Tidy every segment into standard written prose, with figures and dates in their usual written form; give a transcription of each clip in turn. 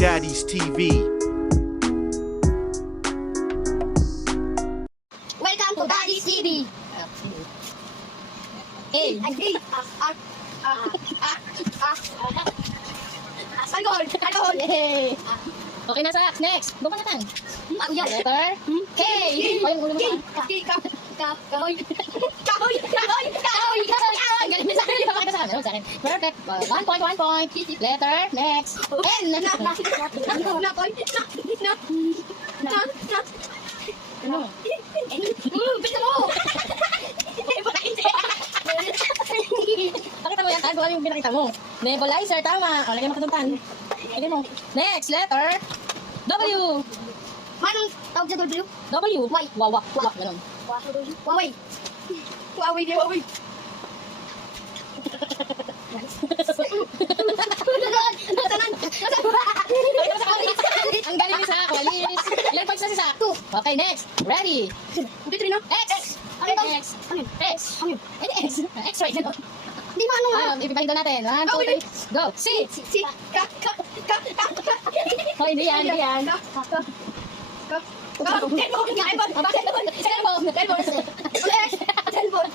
Daddy's TV. Welcome to Daddy's TV. Hey. Alcohol. Yay! Okay na, Sax. Next. Doon ka na tan. Ako yan. Letter K. O, yung ulo mo ka. Kahoy. Ang galing na sa akin. Yung pakita sa akin. Sa akin. Perfect. 1 point. Letter next. N. Ano? Bisa mo. Pakita mo yan, Tan. Kung ano yung pinakita mo. Nebulizer. Tama. O, lagyan mo katuntan. Lagyan mo. Next. Letter W. Manong tawag sa W? W. Y. Wawa. Ganun. Huawei. Huawei. Ang galing ni Sak. Walis. Ilan points na si Sak? 2. Okay, next. Ready. X. Ano ito? X. X. X. X right. Di ba ano nga? Ipipahin doon natin. 1, 2, 3. Go. C. Si. Oh, hindi yan.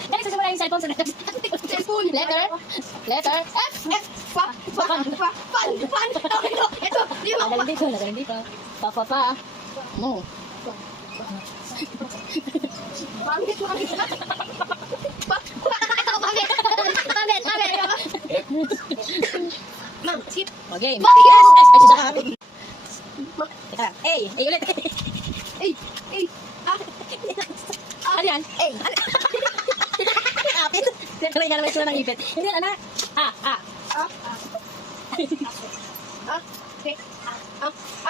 Dali, sasimula yung cellphone. Letter F. Nagaling dito. Pa. Mo. Ma'am, skip. Okay. Yes. Ay, susakap. Teka lang. A ulit. Ano yan? A. Apit. Tuloy nga naman sila ng ipit. Hindi yan, anak.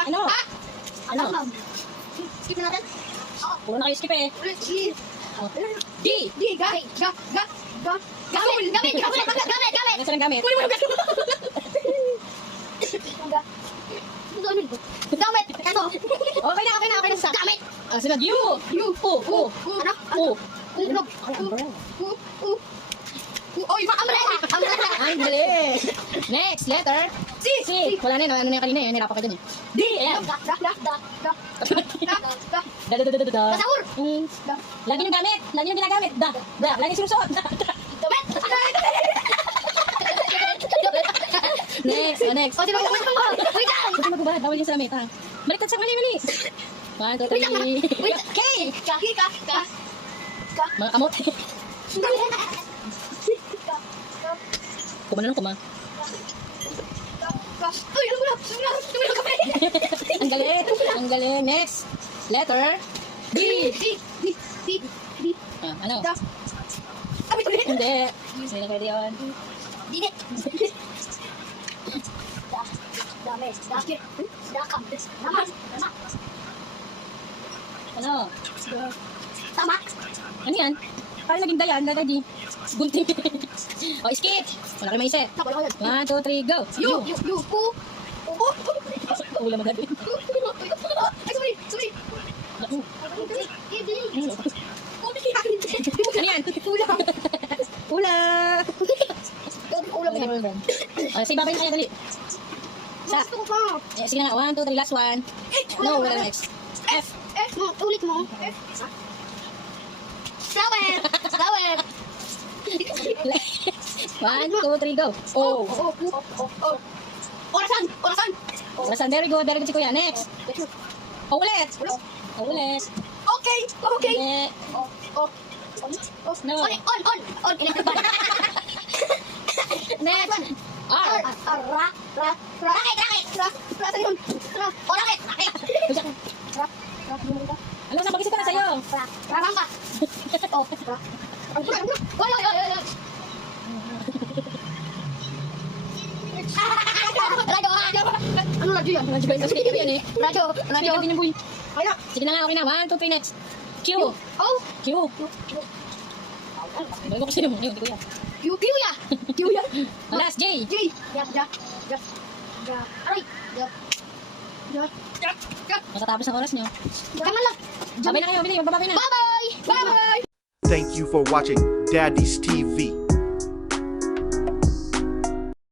Ano? Ano? Skip natin. Puro na kayo skip eh. D. Gamit. Ano silang gamit? Gamit. Ito. Okay na sa. Gamit. Sunod. U. Ano? Oy, umbrella. Ang galing. Next, letter C. Wala na yun. Ano na yung kanina yun? Nirapan ka dun eh. D. Ayan. Kasahur. Lagi nyung gamit. Lagi nyung ginagamit. Lagi sinusuot. Gamit. Next. O, sino mo? Wait lang. Huwag magbabad. Bawal yung salamit. Baliktad sa mali. 1, 2, 3. K. Mga kamot. Kuma na lang kuma. Uy, ano mo na? Ang galing. Next. Letter D. Ano? Hindi. Hindi na pwede yun. Dini. Ano? Tama. Ano yan? Parang naging dayan. Daddy. Gunting. O, skip. Wala kayo maisip. 1, 2, 3, go. Ulam mo daddy. Ay, sorry. Ano yan? Ulam. Sa ibaba yung kaya dali. Gusto ko pa. Sige na nga. 1, 2, 3, last one. No, wala next. F. Ulit mo. Flower. 1, 2, 3, go. O. Orasan. Orasan. Very good si Kuya. Next. O ulit. Okay. Hindi. No. On. Next. R. Rakit. Alam mo saan mag-isip ka na sa'yo? Rakamba. Ano radyo yan? Radyo ba? Kasi ikaw yan eh. Radyo. Ikaw din yung buhay. Kaya. Sige na nga. Okay na. 1, 2, 3, next. Q. Q. Bago ko sino mo. Hindi ko yan. Kuya. Last, J. Aray. Matatapos ang oras nyo. Tama lang. Babay na kayo. Babay na. Bye-bye. Thank you for watching Daddy's TV.